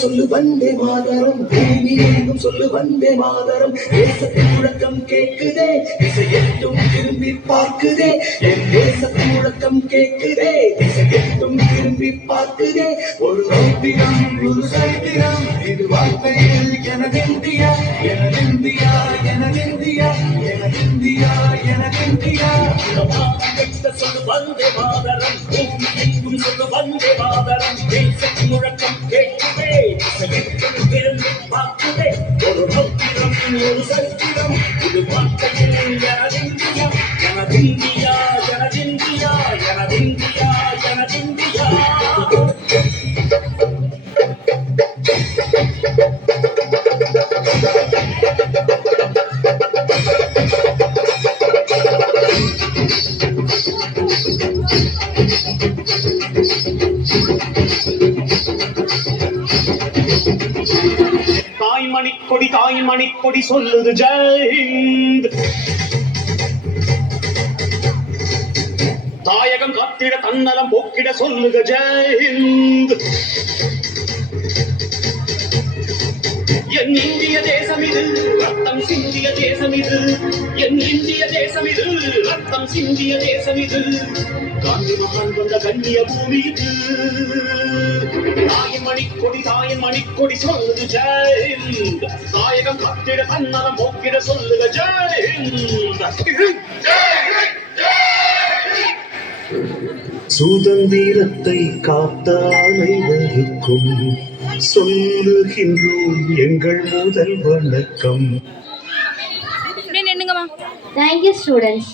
சொல்லு வந்தே மாதரம், பூமி எங்கும் சொல்லு வந்தே மாதரம். தேசத்தின் முழக்கம் கேட்குதே, திசை எட்டும் திரும்பி பார்க்குதே. என் தேசத்தின் முழக்கம் கேட்குதே, திசை எட்டும் திரும்பி பார்க்குதே. ஒரு ரௌத்திரம் ஒரு சரித்திரம், இது வார்த்தையில் எனதிந்தியா எனதிந்தியா எனதிந்தியா எனதிந்தியா எனதிந்தியா. சொல்லு வந்தே மாதரம், பூமி எங்கும் சொல்லு வந்தே மாதரம். தேசத்தின் முழக்கம் கேட்குதே, திரும்பி பார்க்குதே. ஒரு ரௌத்திரம் ஒரு சரித்திரம், இது வார்த்தையில் எனதிந்தியா எனதிந்தியா எனதிந்தியா எனதிந்தியா எனதிந்தியா. தாய்மணிக்கொடி தாய்மணிக்கொடி சொல்லுது ஜெயஹிந்த். தாயகம் காத்திட தன்னலம் போக்கிட சொல்லுக ஜெயஹிந்த். என் இந்திய தேசம் இது, ரத்தம் சிந்திய தேசம் இது. என் இந்திய தேசம் இது, ரத்தம் சிந்திய தேசம் இது. காந்தி மகான் வந்த கண்ணிய பூமி இது. தாயின் மணிக்கொடி தாயின் மணிக்கொடி சொல்லுது ஜெயஹிந்த். தாயகம் காத்திட தன்னலம் போக்கிட சொல்லுக ஜெயஹிந்த். சுதந்திரத்தை காத்த அனைவருக்கும் சொல்லுகின்றோம் எங்கள் முதல் வணக்கம். Thank you, students.